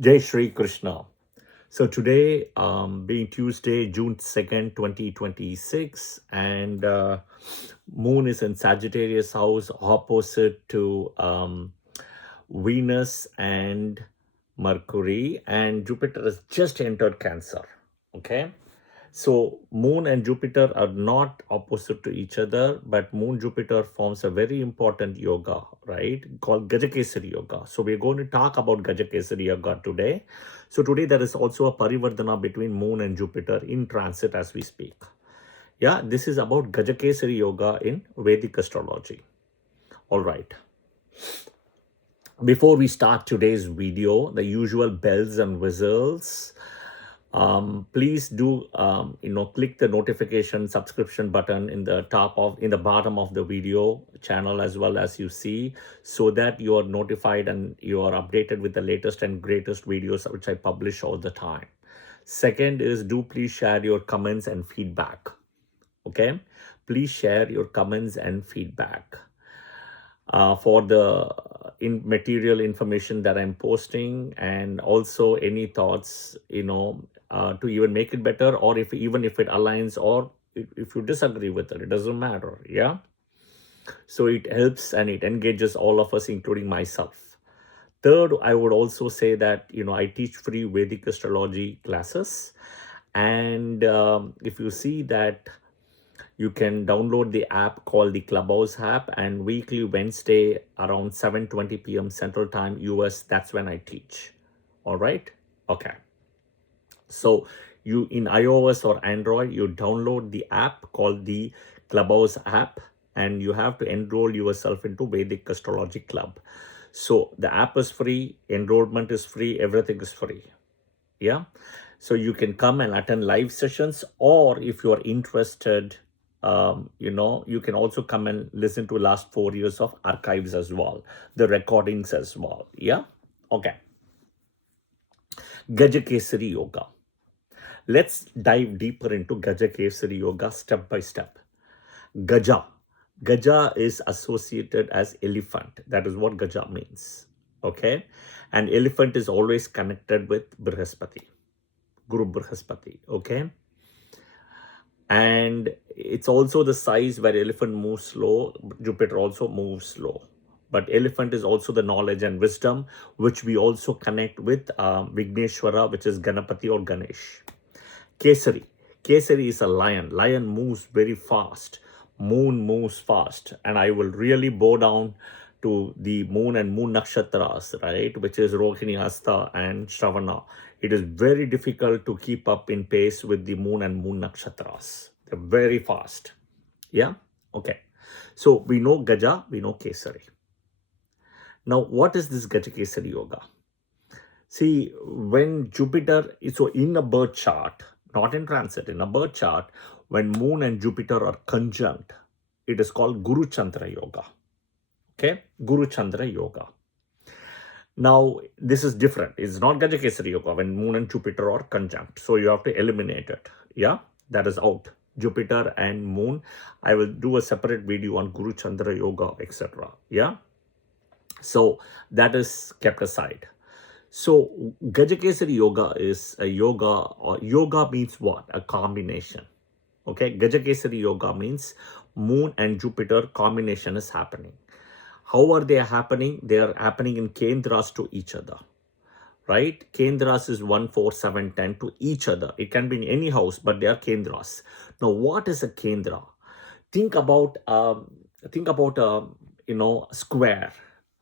Jai Shri Krishna. So today, being Tuesday, June 2nd, 2026, and Moon is in Sagittarius house opposite to Venus and Mercury, and Jupiter has just entered Cancer. Okay. So Moon and Jupiter are not opposite to each other, but Moon Jupiter forms a very important yoga, right? Called Gaja-Kesari yoga. So we're going to talk about Gaja-Kesari yoga today. So today there is also a parivardhana between Moon and Jupiter in transit as we speak. Yeah, this is about Gaja-Kesari yoga in Vedic astrology. All right. Before we start today's video, the usual bells and whistles. Please do click the notification subscription button in the bottom of the video channel as well as you see, so that you are notified and you are updated with the latest and greatest videos which I publish all the time. Second is, do please share your comments and feedback. Okay, please share your comments and feedback for the material information that I'm posting, and also any thoughts, to even make it better, or even if it aligns, or if you disagree with it doesn't matter. Yeah. So it helps and it engages all of us, including myself. Third, I would also say that, I teach free Vedic astrology classes. And if you see that, you can download the app called the Clubhouse app, and weekly Wednesday around 7:20 p.m. Central Time US, that's when I teach. All right. Okay. So you, in iOS or Android, you download the app called the Clubhouse app, and you have to enroll yourself into Vedic Astrology Club. So the app is free, enrollment is free, everything is free. Yeah. So you can come and attend live sessions, or if you are interested, you can also come and listen to last 4 years of archives as well, the recordings as well. Yeah. Okay. Gaja-Kesari yoga. Let's dive deeper into Gaja-Kesari yoga step by step. Gaja. Gaja is associated as elephant. That is what Gaja means. Okay. And elephant is always connected with Brihaspati, Guru Brihaspati. Okay. And it's also the size where elephant moves slow. Jupiter also moves slow. But elephant is also the knowledge and wisdom, which we also connect with Vigneshwara, which is Ganapati or Ganesh. Kesari. Kesari is a lion. Lion moves very fast. Moon moves fast. And I will really bow down to the moon and moon nakshatras, right, which is Rohini, Hasta and Shravana. It is very difficult to keep up in pace with the moon and moon nakshatras. They're very fast. Yeah. Okay. So we know Gaja, we know Kesari. Now, what is this Gaja-Kesari yoga? See, when Jupiter is so in a birth chart, not in transit, in a birth chart, when moon and Jupiter are conjunct, it is called Guru Chandra yoga. Okay, Guru Chandra yoga. Now, this is different. It's not Gaja-Kesari yoga when moon and Jupiter are conjunct. So you have to eliminate it. Yeah, that is out. Jupiter and moon. I will do a separate video on Guru Chandra yoga, etc. Yeah. So that is kept aside. So Gaja-Kesari yoga is a yoga, or yoga means what? A combination. Okay, Gaja-Kesari yoga means moon and Jupiter combination is happening. How are they happening? They are happening in kendras to each other, right? Kendras is 1, 4, 7, 10 to each other. It can be in any house, but they are kendras. Now, what is a kendra? Think about square,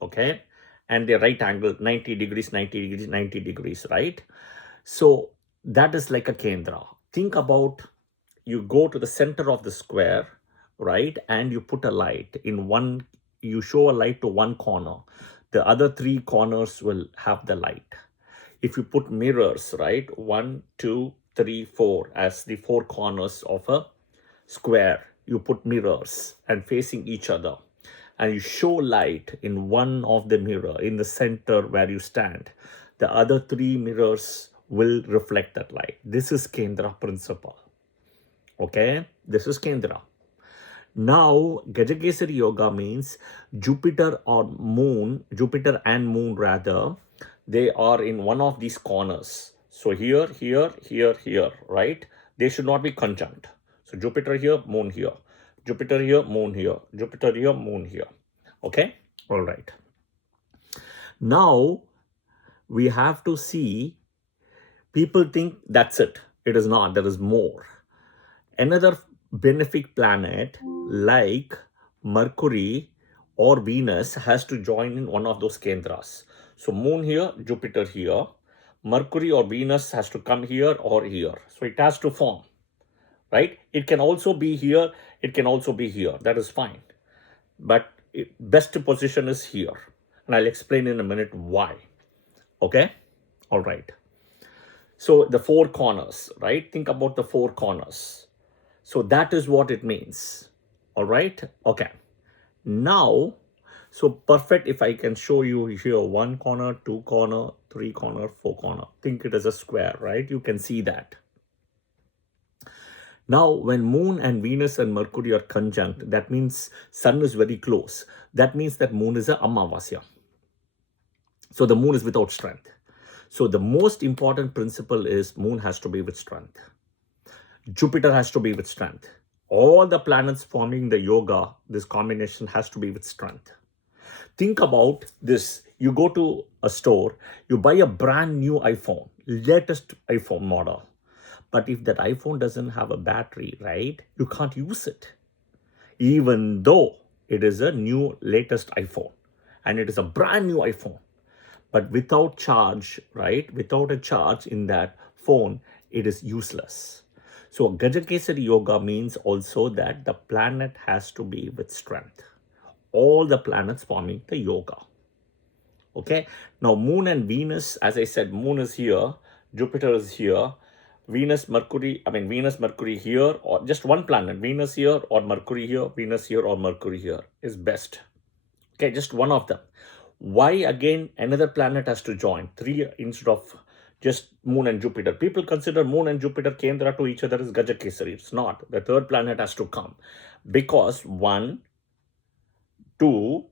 okay? And the right angle, 90 degrees, 90 degrees, 90 degrees, right? So that is like a kendra. Think about, you go to the center of the square, right? And you put a light in one, you show a light to one corner. The other 3 corners will have the light. If you put mirrors, right? 1, 2, 3, 4 as the 4 corners of a square, you put mirrors and facing each other, and you show light in one of the mirror in the center where you stand. The other 3 mirrors will reflect that light. This is Kendra principle. Okay, this is Kendra. Now, Gaja-Kesari yoga means Jupiter and moon rather, they are in one of these corners. So here, here, here, here, right? They should not be conjunct. So Jupiter here, Moon here. Jupiter here, Moon here. Jupiter here, Moon here. Okay? All right. Now, we have to see, people think that's it. It is not. There is more. Another benefic planet like Mercury or Venus has to join in one of those kendras. So Moon here, Jupiter here. Mercury or Venus has to come here or here. So it has to form, right? It can also be here. It can also be here. That is fine. But best position is here. And I'll explain in a minute why. Okay? All right. So the four corners, right? Think about the four corners. So that is what it means. All right. Okay. Now, so perfect. If I can show you here, 1 corner, 2 corner, 3 corner, 4 corner. Think it as a square, right? You can see that. Now, when Moon and Venus and Mercury are conjunct, that means Sun is very close. That means that Moon is a Amavasya. So the Moon is without strength. So the most important principle is Moon has to be with strength. Jupiter has to be with strength. All the planets forming the yoga, this combination has to be with strength. Think about this. You go to a store, you buy a brand new iPhone, latest iPhone model. But if that iPhone doesn't have a battery, right, you can't use it. Even though it is a new latest iPhone and it is a brand new iPhone. But without charge, right, without a charge in that phone, it is useless. So Gaja-Kesari yoga means also that the planet has to be with strength. All the planets forming the yoga. Okay. Now Moon and Venus, as I said, Moon is here, Jupiter is here, Venus, Mercury here, or just one planet, Venus here or Mercury here, Venus here or Mercury here is best. Okay, just one of them. Why again another planet has to join? 3 instead of just Moon and Jupiter. People consider Moon and Jupiter kendra to each other as Gaja-Kesari. It's not. The third planet has to come. Because 1, 2,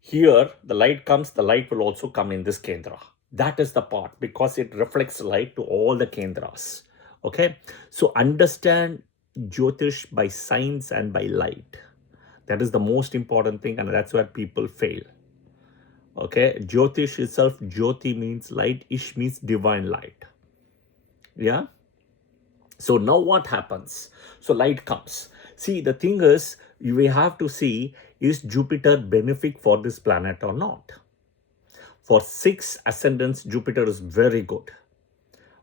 here the light comes, the light will also come in this kendra. That is the part, because it reflects light to all the kendras. Okay. So understand Jyotish by science and by light. That is the most important thing, and that's where people fail. Okay, Jyotish itself, Jyoti means light, Ish means divine light. Yeah. So now what happens? So light comes. See, the thing is, we have to see, is Jupiter benefic for this planet or not? For 6 ascendants, Jupiter is very good.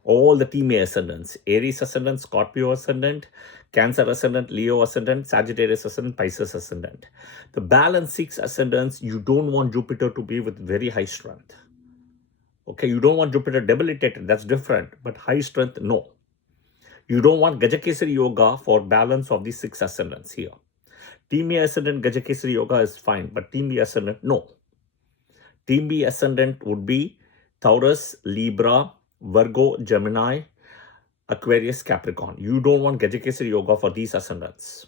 All the team A ascendants, Aries ascendant, Scorpio ascendant, Cancer ascendant, Leo ascendant, Sagittarius ascendant, Pisces ascendant. The balance 6 ascendants, you don't want Jupiter to be with very high strength. Okay, you don't want Jupiter debilitated, that's different, but high strength, no. You don't want Gaja-Kesari yoga for balance of these 6 ascendants here. Team A ascendant, Gaja-Kesari yoga is fine, but Team B ascendant, no. Team B ascendant would be Taurus, Libra, Virgo, Gemini, Aquarius, Capricorn. You don't want Gaja-Kesari yoga for these ascendants.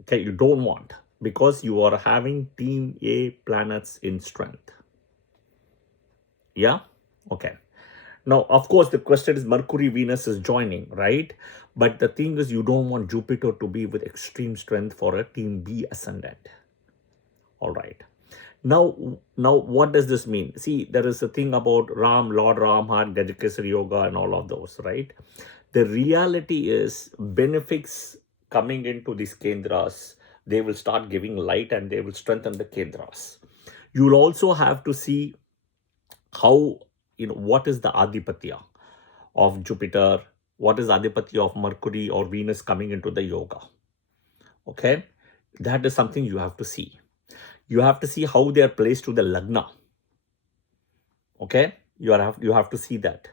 Okay, you don't want, because you are having Team A planets in strength. Yeah? Okay. Now, of course, the question is Mercury, Venus is joining, right? But the thing is, you don't want Jupiter to be with extreme strength for a Team B ascendant. All right. Now, what does this mean? See, there is a thing about Lord Ram had Gaja-Kesari yoga and all of those, right? The reality is, benefics coming into these kendras, they will start giving light and they will strengthen the kendras. You'll also have to see how, what is the Adipatya of Jupiter, what is Adipatya of Mercury or Venus coming into the yoga. Okay, that is something you have to see. You have to see how they are placed to the Lagna. Okay, you have to see that.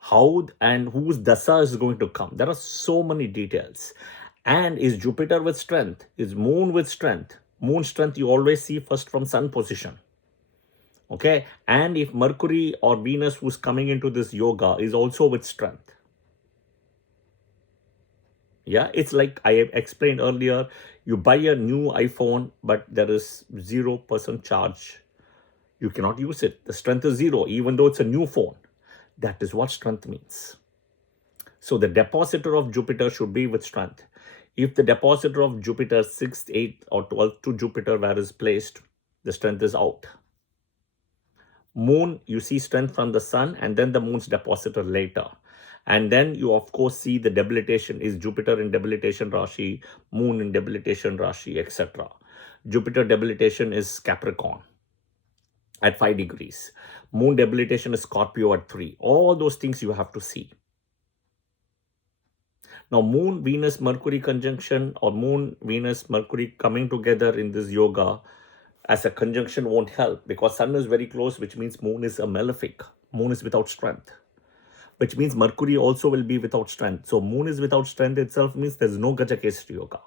How and whose dasa is going to come. There are so many details. And is Jupiter with strength? Is Moon with strength? Moon strength you always see first from Sun position. Okay, and if Mercury or Venus who's coming into this yoga is also with strength. Yeah, it's like I explained earlier, you buy a new iPhone, but there is 0% charge You cannot use it. The strength is 0, even though it's a new phone. That is what strength means. So the depositor of Jupiter should be with strength. If the depositor of Jupiter 6th, 8th, or 12th to Jupiter where is placed, the strength is out. Moon, you see strength from the sun and then the moon's depositor later. And then you of course see the debilitation is Jupiter in debilitation Rashi, moon in debilitation Rashi, etc. Jupiter debilitation is Capricorn at 5 degrees. Moon debilitation is Scorpio at 3. All those things you have to see. Now, Moon, Venus, Mercury conjunction or Moon, Venus, Mercury coming together in this yoga as a conjunction won't help because Sun is very close, which means Moon is a malefic. Moon is without strength, which means Mercury also will be without strength. So Moon is without strength itself means there's no Gaja-Kesari yoga.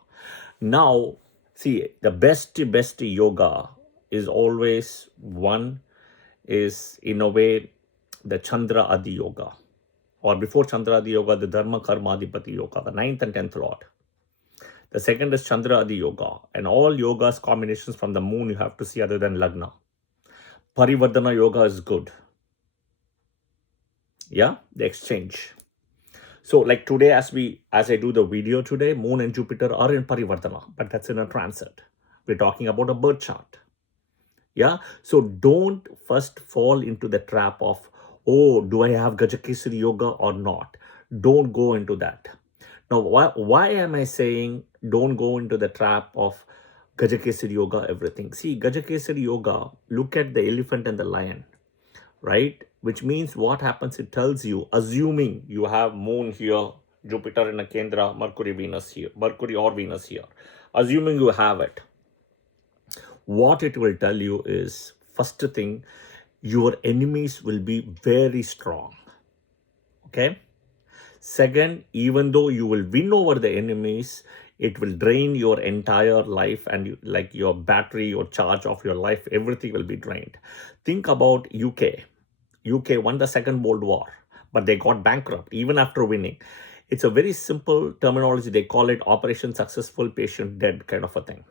Now, see, the best yoga is always one is in a way the Chandra Adi yoga. Or before Chandra Adi Yoga, the Dharma Karma Adhipati Yoga, the 9th and 10th Lord. The second is Chandra Adi Yoga. And all yogas combinations from the moon you have to see other than Lagna. Parivardhana Yoga is good. Yeah, the exchange. So like today as I do the video today, Moon and Jupiter are in Parivardhana, but that's in a transit. We're talking about a birth chart. Yeah, so don't first fall into the trap of, oh, do I have Gaja-Kesari yoga or not? Don't go into that. Now, why am I saying don't go into the trap of Gaja-Kesari yoga, everything? See, Gaja-Kesari yoga, look at the elephant and the lion, right? Which means what happens, it tells you, assuming you have moon here, Jupiter in a Kendra, Mercury, Venus here, Mercury or Venus here, assuming you have it, what it will tell you is, first thing, your enemies will be very strong. Okay. Second, even though you will win over the enemies, it will drain your entire life and like your battery, your charge of your life, everything will be drained. Think about UK. UK won the Second World War, but they got bankrupt even after winning. It's a very simple terminology. They call it Operation Successful, Patient Dead kind of a thing.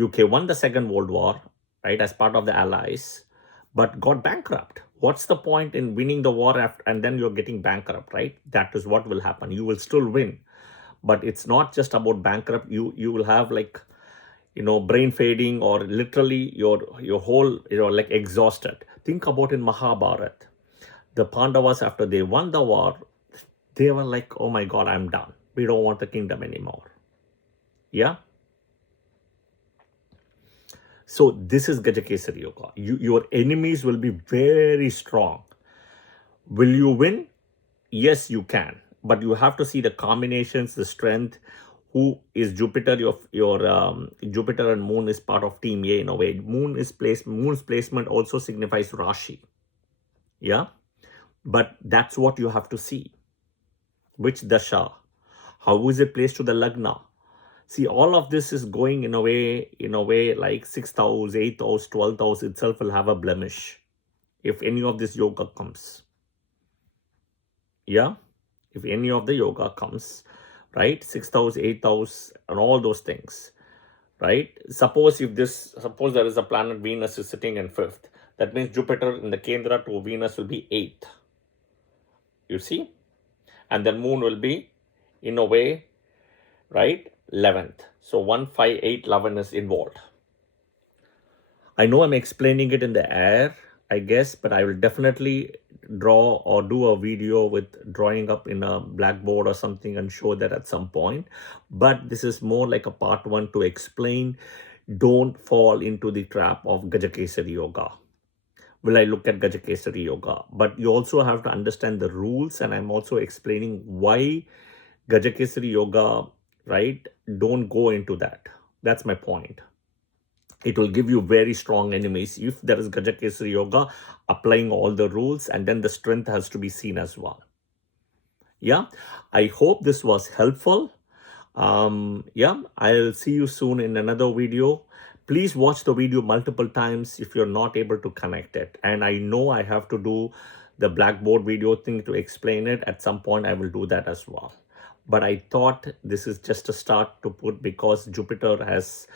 UK won the Second World War, right, as part of the Allies, but got bankrupt. What's the point in winning the war after, and then you're getting bankrupt, right? That is what will happen. You will still win, but it's not just about bankrupt. You will have like, brain fading or literally your whole, like exhausted. Think about in Mahabharat, the Pandavas, after they won the war, they were like, oh my God, I'm done. We don't want the kingdom anymore. Yeah. So this is Gaja-Kesari yoga. Your enemies will be very strong. Will you win? Yes, you can. But you have to see the combinations, the strength. Who is Jupiter? Your Jupiter and Moon is part of Team A in a way. Moon's placement also signifies Rashi. Yeah, but that's what you have to see. Which dasha? How is it placed to the Lagna? See, all of this is going in a way like 6th house, 8th house, 12th house itself will have a blemish if any of this yoga comes. Yeah, if any of the yoga comes, right? 6th house, 8th house, and all those things, right? Suppose there is a planet Venus is sitting in 5th. That means Jupiter in the Kendra to Venus will be 8th. You see? And then Moon will be, in a way, right, 11th. So 1, 5, 8, 11 is involved. I know I'm explaining it in the air, I guess, but I will definitely draw or do a video with drawing up in a blackboard or something and show that at some point. But this is more like a part 1 to explain. Don't fall into the trap of Gaja-Kesari yoga. Will I look at Gaja-Kesari yoga? But you also have to understand the rules, and I'm also explaining why Gaja-Kesari yoga, right? Don't go into that. That's my point. It will give you very strong enemies if there is Gaja-Kesari yoga, applying all the rules, and then the strength has to be seen as well. Yeah, I hope this was helpful. Yeah, I'll see you soon in another video. Please watch the video multiple times if you're not able to connect it. And I know I have to do the blackboard video thing to explain it. At some point, I will do that as well. But I thought this is just a start to put, because Jupiter has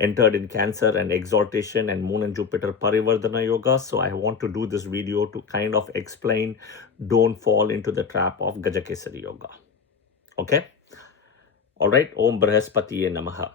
entered in Cancer and exaltation and Moon and Jupiter Parivardhana Yoga. So I want to do this video to kind of explain, don't fall into the trap of Gaja-Kesari Yoga. Okay? All right. Om Brahaspatiye Namaha.